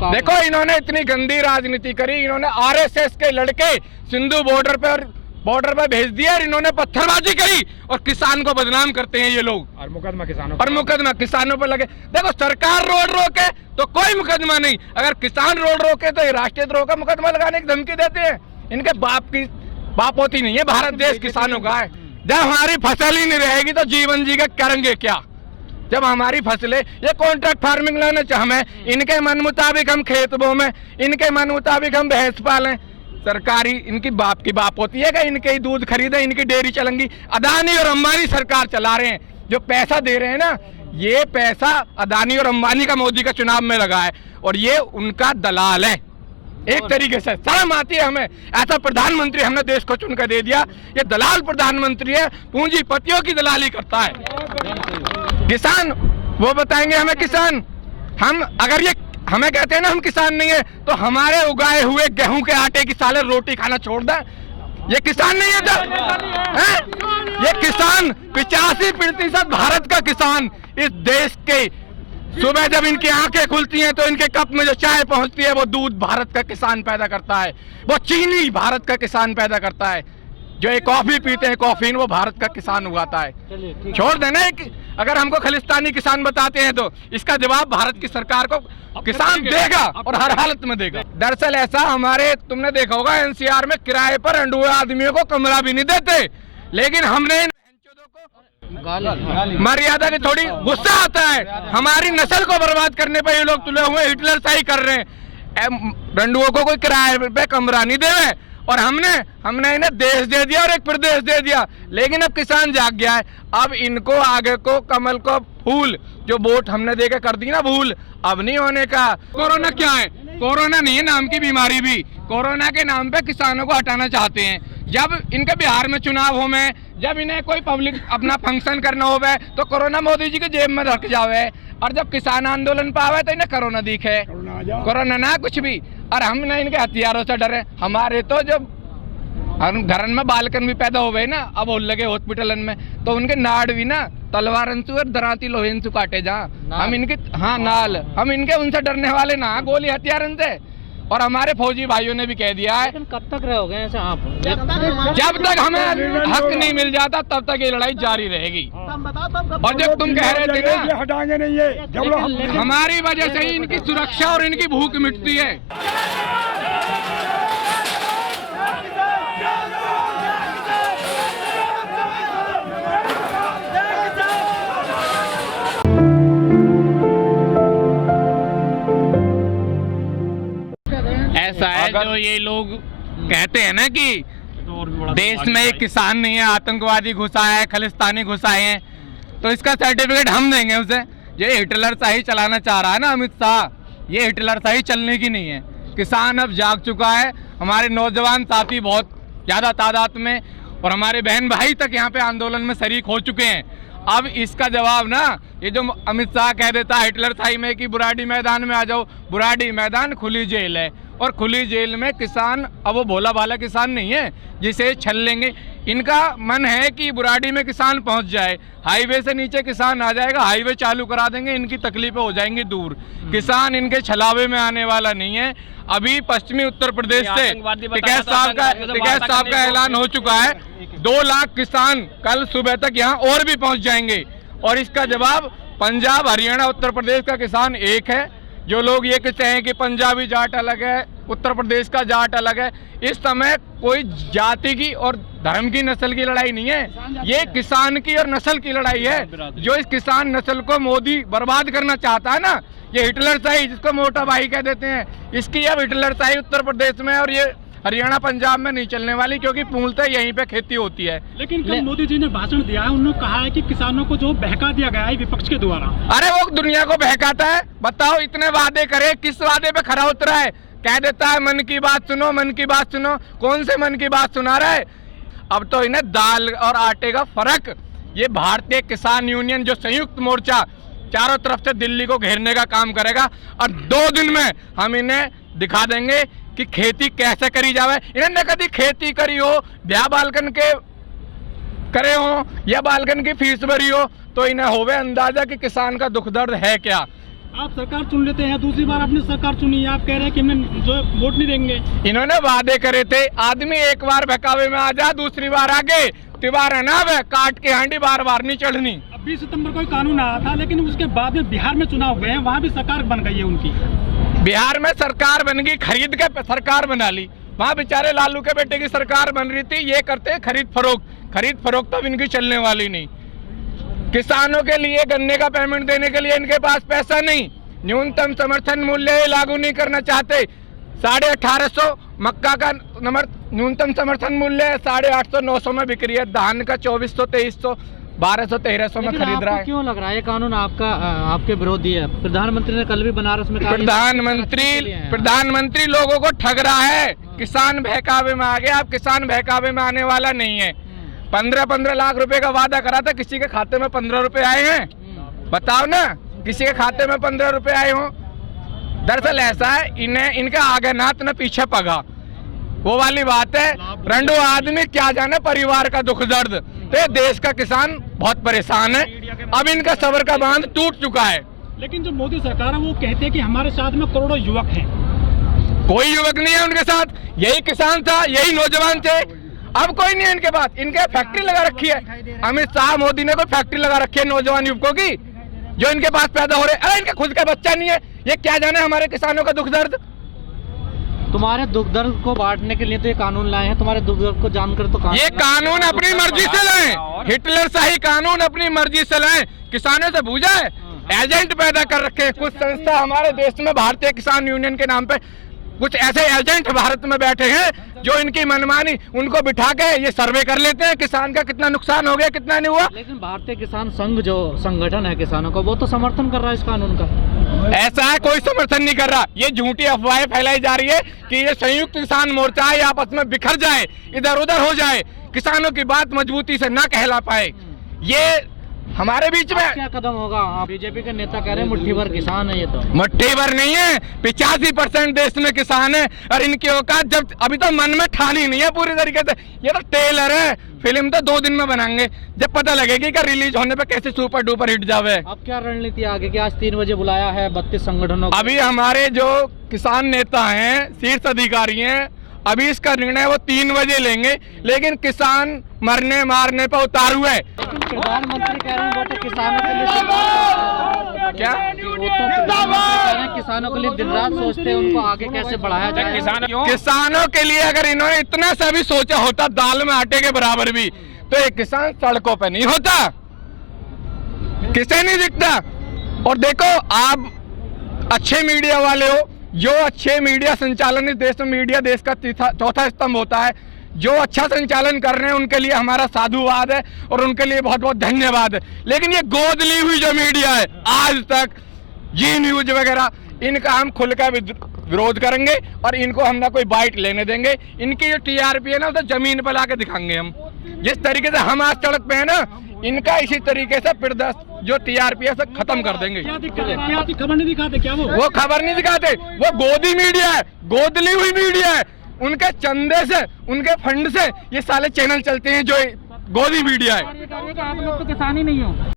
देखो इन्होंने इतनी गंदी राजनीति करी, इन्होंने आरएसएस के लड़के सिंधु बॉर्डर पे भेज दिया और इन्होंने पत्थरबाजी करी और किसान को बदनाम करते हैं ये लोग और मुकदमा किसानों पर लगे। देखो सरकार रोड रोके तो कोई मुकदमा नहीं, अगर किसान रोड रोके तो ये राष्ट्रीय द्रोह का मुकदमा लगाने की धमकी देते हैं। इनके बाप होती नहीं है, भारत देश किसानों का है। जब हमारी फसल ही नहीं रहेगी तो जीवन जी के करेंगे क्या? जब हमारी फसलें, ये कॉन्ट्रैक्ट फार्मिंग लाना चाहे, इनके मन मुताबिक हम खेत बोएं, इनके मन मुताबिक हम भैंस पालें, सरकारी इनकी बाप होती है कि इनके ही दूध खरीदे, इनकी डेयरी चलेंगी। अदानी और अंबानी सरकार चला रहे हैं, जो पैसा दे रहे हैं ना, ये पैसा अदानी और अंबानी का मोदी का चुनाव में लगा है और ये उनका दलाल है। एक तरीके से शर्म आती है हमें, ऐसा प्रधानमंत्री हमने देश को चुनकर दे दिया। ये दलाल प्रधानमंत्री है, पूंजीपतियों की दलाली करता है। किसान वो बताएंगे हमें, किसान हम अगर ये हमें कहते हैं ना हम किसान नहीं है, तो हमारे उगाए हुए गेहूं के आटे की साले रोटी खाना छोड़ दें, ये किसान नहीं है? ये किसान 85% भारत का किसान इस देश के, सुबह जब इनकी आंखें खुलती हैं तो इनके कप में जो चाय पहुंचती है वो दूध भारत का किसान पैदा करता है, वो चीनी भारत का किसान पैदा करता है, जो ये कॉफी पीते हैं कॉफीन वो भारत का किसान उगाता है। छोड़ देना अगर हमको खालिस्तानी किसान बताते हैं तो इसका जवाब भारत की सरकार को किसान देगा और हर हालत में देगा। दरअसल ऐसा हमारे, तुमने देखा होगा एनसीआर में किराए पर अंडुए आदमियों को कमरा भी नहीं देते, लेकिन हमने मर्यादा की थोड़ी गुस्सा आता है। हमारी नस्ल को बर्बाद करने पर ये लोग तुले हुए हिटलर शाही कर रहे हैं। रंडुओं को कोई किराए पे कमरा नहीं देवे और हमने इन्हें देश दे दिया और एक प्रदेश दे दिया, लेकिन अब किसान जाग गया है। अब इनको आगे को कमल को फूल जो वोट हमने देके कर दी ना भूल, अब नहीं होने का। कोरोना क्या है? कोरोना नहीं है नाम की बीमारी भी, कोरोना के नाम पे किसानों को हटाना चाहते हैं। जब इनके बिहार में चुनाव हो में, जब इन्हें कोई पब्लिक अपना फंक्शन करना होवे तो कोरोना मोदी जी के जेब में रख जावे, और जब किसान आंदोलन पावे तो इन्हें कोरोना दिखे, कोरोना ना कुछ भी। और हम ना इनके हथियारों से डरे। हमारे तो जब हम घर में बालकन भी पैदा हो गए ना, अब हो लगे हॉस्पिटलन में, तो उनके नाड़ भी ना तलवारन से और दराती लोहेन से काटे जा। हम इनके नाल हम इनके उनसे डरने वाले ना, गोली हथियारन से। और हमारे फौजी भाइयों ने भी कह दिया है, कब तक रहोगे ऐसे आप? जब तक हमें हक नहीं मिल जाता तब तक ये लड़ाई जारी रहेगी। और जब तुम कह रहे थे ना हटाएंगे नहीं ये, हमारी वजह से ही इनकी सुरक्षा और इनकी भूख मिटती है। ऐसा है जो ये लोग कहते हैं ना कि देश में एक किसान नहीं है, आतंकवादी घुसा है, खालिस्तानी घुसाए हैं, तो इसका सर्टिफिकेट हम देंगे उसे। ये हिटलर शाही चलाना चाह रहा है ना अमित शाह, ये हिटलर शाही चलने की नहीं है। किसान अब जाग चुका है, हमारे नौजवान साथी बहुत ज्यादा तादाद में और हमारे बहन भाई तक यहाँ पे आंदोलन में शरीक हो चुके हैं। अब इसका जवाब ना ये जो अमित शाह कह देता है हिटलर शाही में कि बुराड़ी मैदान में आ जाओ, बुराड़ी मैदान खुली जेल है, और खुली जेल में किसान अब वो भोला भाला किसान नहीं है जिसे छल लेंगे। इनका मन है कि बुराड़ी में किसान पहुंच जाए, हाईवे से नीचे किसान आ जाएगा, हाईवे चालू करा देंगे, इनकी तकलीफें हो जाएंगी दूर। किसान इनके छलावे में आने वाला नहीं है। अभी पश्चिमी उत्तर प्रदेश से टिकैत साहब का ऐलान हो चुका है, 2 लाख किसान कल सुबह तक यहाँ और भी पहुंच जाएंगे। और इसका जवाब पंजाब, हरियाणा, उत्तर प्रदेश का किसान एक है। जो लोग ये कहते हैं कि पंजाबी जाट अलग है, उत्तर प्रदेश का जाट अलग है, इस समय कोई जाति की और धर्म की, नस्ल की लड़ाई नहीं है, ये किसान की और नस्ल की लड़ाई है। जो इस किसान नस्ल को मोदी बर्बाद करना चाहता है ना, ये हिटलर शाही जिसको मोटा भाई कह देते हैं, इसकी अब हिटलर शाही उत्तर प्रदेश में और ये हरियाणा पंजाब में नहीं चलने वाली, क्योंकि पूर्णतः यहीं पे खेती होती है। लेकिन कल मोदी जी ने भाषण दिया है, उन्होंने कहा है कि किसानों को जो बहका दिया गया है विपक्ष के द्वारा। अरे वो दुनिया को बहकाता है, बताओ इतने वादे करे, किस वादे पे खरा उतरा है? कह देता है मन की बात सुनो, मन की बात सुनो, कौन से मन की बात सुना रहा है? अब तो इन्हें दाल और आटे का फर्क, ये भारतीय किसान यूनियन जो संयुक्त मोर्चा चारों तरफ से दिल्ली को घेरने का काम करेगा, और 2 दिन में हम इन्हें दिखा देंगे कि खेती कैसे करी जावे। इन्होंने कभी खेती करी हो, ब्याह बालकन के करे हो या बालकन की फीस भरी हो, तो इन्हें होवे अंदाजा कि किसान का दुख दर्द है क्या। आप सरकार चुन लेते हैं, दूसरी बार आपने सरकार चुनी, आप कह रहे हैं कि हमें जो है वोट नहीं देंगे। इन्होंने वादे करे थे, आदमी एक बार बहकावे में आ जा, दूसरी बार आगे तिबारा ना वे काट के हांडी बार बार नहीं चढ़नी। अब 20 सितंबर को कानून आया था, लेकिन उसके बाद में बिहार में चुनाव हुए हैं, वहाँ भी सरकार बन गई है उनकी। बिहार में सरकार बन गई, खरीद के सरकार बना ली। वहाँ बेचारे लालू के बेटे की सरकार बन रही थी, ये करते खरीद फरोख्त अब इनकी चलने वाली नहीं। किसानों के लिए गन्ने का पेमेंट देने के लिए इनके पास पैसा नहीं, न्यूनतम समर्थन मूल्य लागू नहीं करना चाहते। 1850 मक्का का न्यूनतम समर्थन मूल्य 850 900 में बिक्री है, धान का 2400 2300 1200 1300 में खरीद रहा है। क्यों लग रहा है ये कानून आपके विरोधी है? प्रधानमंत्री ने कल भी बनारस में कहा प्रधानमंत्री लोगों को ठग रहा है। किसान बहकावे में आ गया, अब किसान बहकावे में आने वाला नहीं है। 15-15 लाख रुपए का वादा करा था, किसी के खाते में 15 रुपए आए हैं? बताओ ना, किसी के खाते में 15 रुपए आए हो? दरअसल ऐसा है, इनका आगे नाथ न पीछे पगा, वो वाली बात है। रंडो आदमी क्या जाने परिवार का दुख दर्द। तो देश का किसान बहुत परेशान है, अब इनका सबर का बांध टूट चुका है। लेकिन जो मोदी सरकार है वो कहते हैं कि हमारे साथ में करोड़ों युवक हैं। कोई युवक नहीं है उनके साथ, यही किसान था, यही नौजवान थे। अब कोई नहीं है इनके पास, इनके फैक्ट्री लगा रखी है। अमित शाह मोदी ने कोई फैक्ट्री लगा रखी है नौजवान युवकों की, जो इनके पास पैदा हो रहे। अरे इनका खुद का बच्चा नहीं है, ये क्या जाने हमारे किसानों का दुख दर्द। तुम्हारे दुख दर्द को बांटने के लिए तो ये कानून लाए हैं, तुम्हारे दुख दर्द को जानकर तो ये कानून अपनी मर्जी से लाए, हिटलर शाही कानून अपनी मर्जी से लाए। किसानों से पूछा है? एजेंट पैदा कर रखे हैं कुछ संस्था हमारे देश में, भारतीय किसान यूनियन के नाम पे कुछ ऐसे एजेंट भारत में बैठे हैं जो इनकी मनमानी, उनको बिठा के ये सर्वे कर लेते हैं किसान का कितना नुकसान हो गया कितना नहीं हुआ। लेकिन भारतीय किसान संघ जो संगठन है किसानों का, वो तो समर्थन कर रहा है इस कानून का। ऐसा है, कोई समर्थन नहीं कर रहा। ये झूठी अफवाहें फैलाई जा रही है कि ये संयुक्त किसान मोर्चा है, आपस में बिखर जाए, इधर उधर हो जाए, किसानों की बात मजबूती से ना कहला पाए। ये हमारे बीच में क्या कदम होगा? बीजेपी के नेता कह रहे हैं मुट्ठी भर किसान है, ये तो मुट्ठी भर नहीं है, 85% देश में किसान है। और इनकी औकात जब अभी तो मन में ठानी नहीं है पूरी तरीके से। ये तो टेलर है, फिल्म तो 2 दिन में बनाएंगे, जब पता लगेगी कि रिलीज होने पे कैसे सुपर डुपर हिट जावे। अब क्या रणनीति आगे की? आज 3 बजे बुलाया है 32 संगठनों को। अभी हमारे जो किसान नेता हैं, शीर्ष अधिकारी हैं, अभी इसका निर्णय वो 3 बजे लेंगे, लेकिन किसान मरने मारने पर उतारू है। प्रधानमंत्री कह रहे हैं बेटा किसानों के लिए क्या किसानों के लिए दिन रात सोचते हैं उनको आगे कैसे बढ़ाया जाए। किसानों के लिए अगर इन्होंने इतना सा भी सोचा होता दाल में आटे के बराबर भी, तो एक किसान सड़कों पे नहीं होता, किसे नहीं दिखता। और देखो, आप अच्छे मीडिया वाले हो, जो अच्छे मीडिया संचालन इस देश में, मीडिया देश का चौथा स्तंभ होता है, जो अच्छा संचालन कर रहे हैं उनके लिए हमारा साधुवाद है और उनके लिए बहुत बहुत धन्यवाद है। लेकिन ये गोद ली हुई जो मीडिया है, आज तक जी न्यूज वगैरह, इनका हम खुल कर विरोध करेंगे और इनको हम ना कोई बाइट लेने देंगे। इनकी जो टीआरपी है ना, उसे जमीन पर लाके दिखाएंगे हम। जिस तरीके से हम आज सड़क पे है ना, इनका इसी तरीके से प्रदर्शन जो टीआरपी है सब खत्म कर देंगे। क्या दिक्कत है? क्या आपकी खबर नहीं दिखाते क्या? वो खबर नहीं दिखाते, वो गोदी मीडिया है, गोद ली हुई मीडिया है। उनके चंदे से, उनके फंड से ये साले चैनल चलते हैं जो गोदी मीडिया है। आप लोग तो किसान ही नहीं हो।